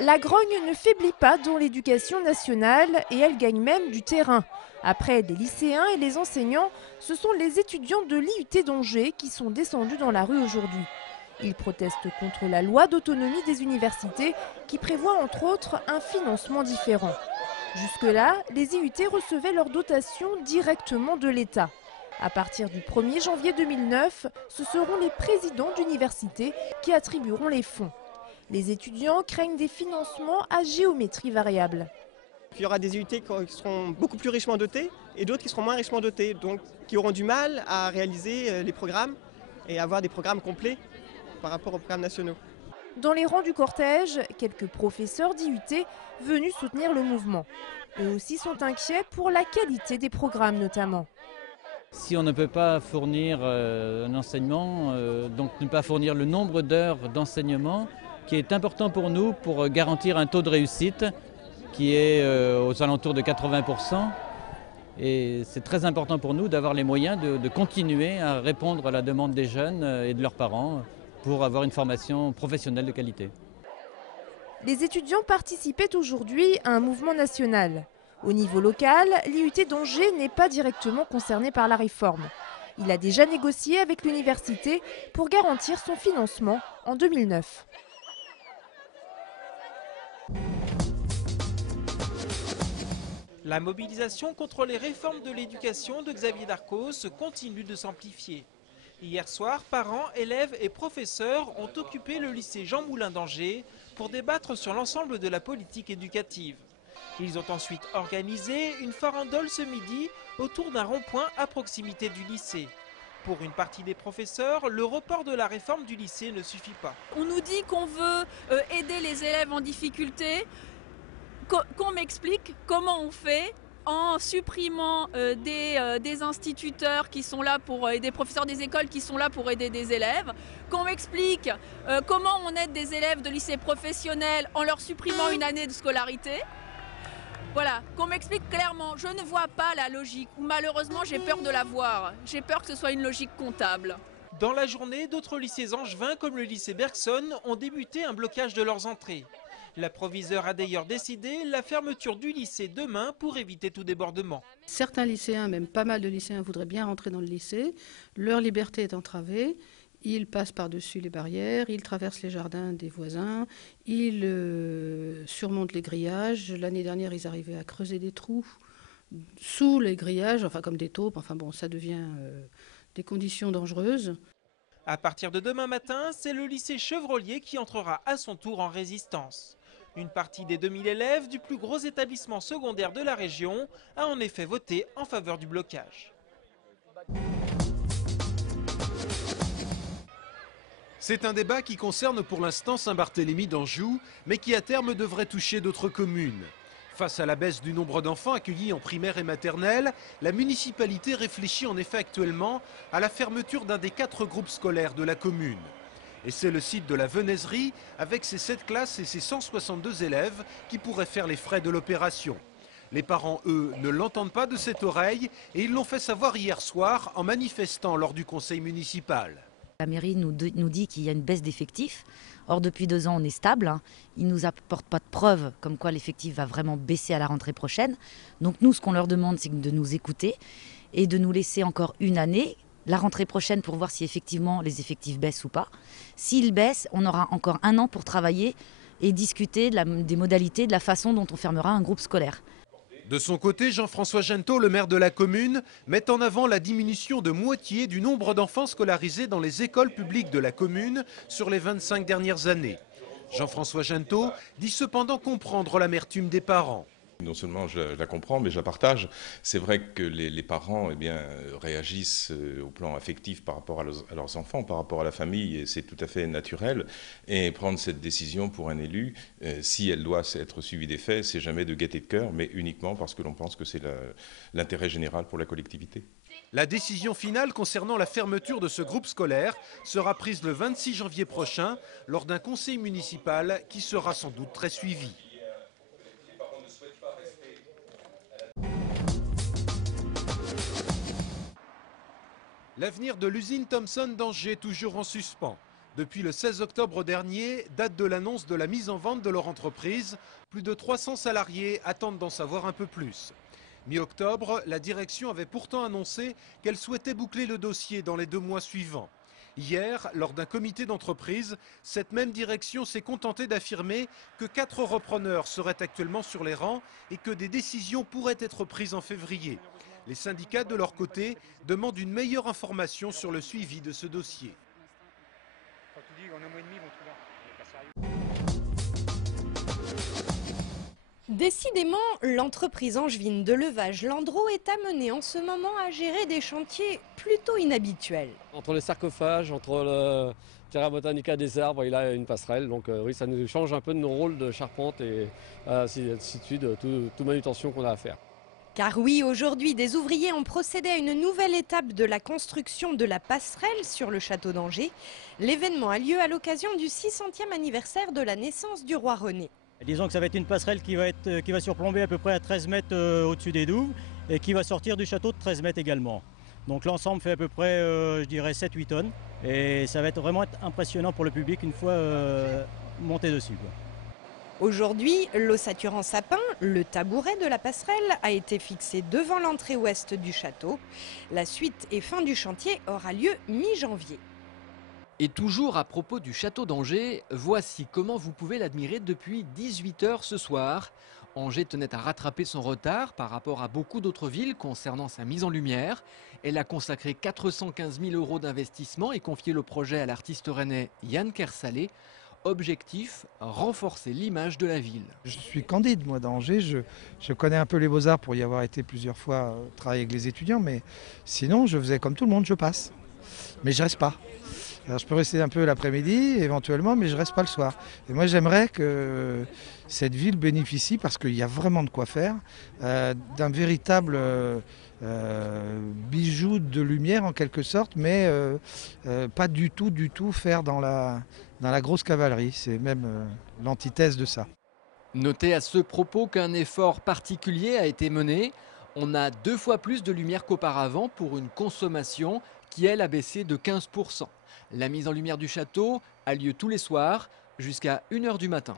La grogne ne faiblit pas dans l'éducation nationale et elle gagne même du terrain. Après les lycéens et les enseignants, ce sont les étudiants de l'IUT d'Angers qui sont descendus dans la rue aujourd'hui. Ils protestent contre la loi d'autonomie des universités qui prévoit entre autres un financement différent. Jusque-là, les IUT recevaient leur dotation directement de l'État. À partir du 1er janvier 2009, ce seront les présidents d'université qui attribueront les fonds. Les étudiants craignent des financements à géométrie variable. Il y aura des IUT qui seront beaucoup plus richement dotés et d'autres qui seront moins richement dotés, donc qui auront du mal à réaliser les programmes et avoir des programmes complets par rapport aux programmes nationaux. Dans les rangs du cortège, quelques professeurs d'IUT venus soutenir le mouvement. Eux aussi sont inquiets pour la qualité des programmes notamment. Si on ne peut pas fournir un enseignement, donc ne pas fournir le nombre d'heures d'enseignement qui est important pour nous pour garantir un taux de réussite qui est aux alentours de 80%. Et c'est très important pour nous d'avoir les moyens de continuer à répondre à la demande des jeunes et de leurs parents pour avoir une formation professionnelle de qualité. Les étudiants participaient aujourd'hui à un mouvement national. Au niveau local, l'IUT d'Angers n'est pas directement concerné par la réforme. Il a déjà négocié avec l'université pour garantir son financement en 2009. La mobilisation contre les réformes de l'éducation de Xavier Darcos continue de s'amplifier. Hier soir, parents, élèves et professeurs ont occupé le lycée Jean Moulin d'Angers pour débattre sur l'ensemble de la politique éducative. Ils ont ensuite organisé une farandole ce midi autour d'un rond-point à proximité du lycée. Pour une partie des professeurs, le report de la réforme du lycée ne suffit pas. On nous dit qu'on veut aider les élèves en difficulté, qu'on m'explique comment on fait en supprimant des instituteurs qui sont là pour des professeurs des écoles qui sont là pour aider des élèves, qu'on m'explique comment on aide des élèves de lycée professionnel en leur supprimant une année de scolarité. Voilà, qu'on m'explique clairement, je ne vois pas la logique, ou malheureusement j'ai peur de la voir, j'ai peur que ce soit une logique comptable. Dans la journée, d'autres lycées angevins comme le lycée Bergson ont débuté un blocage de leurs entrées. La proviseure a d'ailleurs décidé la fermeture du lycée demain pour éviter tout débordement. Certains lycéens, même pas mal de lycéens, voudraient bien rentrer dans le lycée. Leur liberté est entravée. Ils passent par-dessus les barrières, ils traversent les jardins des voisins, ils surmontent les grillages. L'année dernière, ils arrivaient à creuser des trous sous les grillages, enfin comme des taupes. Enfin bon, ça devient des conditions dangereuses. À partir de demain matin, c'est le lycée Chevrolier qui entrera à son tour en résistance. Une partie des 2000 élèves du plus gros établissement secondaire de la région a en effet voté en faveur du blocage. C'est un débat qui concerne pour l'instant Saint-Barthélemy d'Anjou, mais qui à terme devrait toucher d'autres communes. Face à la baisse du nombre d'enfants accueillis en primaire et maternelle, la municipalité réfléchit en effet actuellement à la fermeture d'un des 4 groupes scolaires de la commune. Et c'est le site de la Venaiserie, avec ses 7 classes et ses 162 élèves, qui pourrait faire les frais de l'opération. Les parents, eux, ne l'entendent pas de cette oreille et ils l'ont fait savoir hier soir en manifestant lors du conseil municipal. La mairie nous dit qu'il y a une baisse d'effectifs. Or, depuis 2 ans, on est stable. Ils ne nous apportent pas de preuves comme quoi l'effectif va vraiment baisser à la rentrée prochaine. Donc nous, ce qu'on leur demande, c'est de nous écouter et de nous laisser encore une année, la rentrée prochaine, pour voir si effectivement les effectifs baissent ou pas. S'ils baissent, on aura encore 1 an pour travailler et discuter des modalités, de la façon dont on fermera un groupe scolaire. De son côté, Jean-François Gentot, le maire de la commune, met en avant la diminution de moitié du nombre d'enfants scolarisés dans les écoles publiques de la commune sur les 25 dernières années. Jean-François Gentot dit cependant comprendre l'amertume des parents. Non seulement je la comprends, mais je la partage. C'est vrai que les parents réagissent au plan affectif par rapport à leurs enfants, par rapport à la famille, et c'est tout à fait naturel. Et prendre cette décision pour un élu, si elle doit être suivie des faits, c'est jamais de gaieté de cœur, mais uniquement parce que l'on pense que c'est l'intérêt général pour la collectivité. La décision finale concernant la fermeture de ce groupe scolaire sera prise le 26 janvier prochain lors d'un conseil municipal qui sera sans doute très suivi. L'avenir de l'usine Thomson d'Angers toujours en suspens. Depuis le 16 octobre dernier, date de l'annonce de la mise en vente de leur entreprise, plus de 300 salariés attendent d'en savoir un peu plus. Mi-octobre, la direction avait pourtant annoncé qu'elle souhaitait boucler le dossier dans les 2 mois suivants. Hier, lors d'un comité d'entreprise, cette même direction s'est contentée d'affirmer que 4 repreneurs seraient actuellement sur les rangs et que des décisions pourraient être prises en février. Les syndicats, de leur côté, demandent une meilleure information sur le suivi de ce dossier. Décidément, l'entreprise angevine de levage Landreau est amenée en ce moment à gérer des chantiers plutôt inhabituels. Entre les sarcophages, entre le Terra Botanica des arbres, il a une passerelle. Donc oui, ça nous change un peu de nos rôles de charpente et ainsi de suite, toute manutention qu'on a à faire. Car oui, aujourd'hui, des ouvriers ont procédé à une nouvelle étape de la construction de la passerelle sur le château d'Angers. L'événement a lieu à l'occasion du 600e anniversaire de la naissance du roi René. Disons que ça va être une passerelle qui va surplomber à peu près à 13 mètres au-dessus des douves et qui va sortir du château de 13 mètres également. Donc l'ensemble fait à peu près, je dirais, 7-8 tonnes et ça va être vraiment impressionnant pour le public une fois monté dessus, quoi. Aujourd'hui, l'ossature en sapin, le tabouret de la passerelle, a été fixé devant l'entrée ouest du château. La suite et fin du chantier aura lieu mi-janvier. Et toujours à propos du château d'Angers, voici comment vous pouvez l'admirer depuis 18 h ce soir. Angers tenait à rattraper son retard par rapport à beaucoup d'autres villes concernant sa mise en lumière. Elle a consacré 415 000 € d'investissement et confié le projet à l'artiste rennais Yann Kersalé. Objectif, renforcer l'image de la ville. Je suis candide, moi, d'Angers. Je connais un peu les Beaux-Arts pour y avoir été plusieurs fois travailler avec les étudiants, mais sinon, je faisais comme tout le monde, je passe. Mais je reste pas. Alors, je peux rester un peu l'après-midi, éventuellement, mais je reste pas le soir. Et moi, j'aimerais que cette ville bénéficie, parce qu'il y a vraiment de quoi faire, d'un véritable bijou de lumière, en quelque sorte, mais pas du tout faire dans la grosse cavalerie. C'est même l'antithèse de ça. Notez à ce propos qu'un effort particulier a été mené. On a 2 fois plus de lumière qu'auparavant pour une consommation qui, elle, a baissé de 15 %. La mise en lumière du château a lieu tous les soirs jusqu'à 1 h du matin.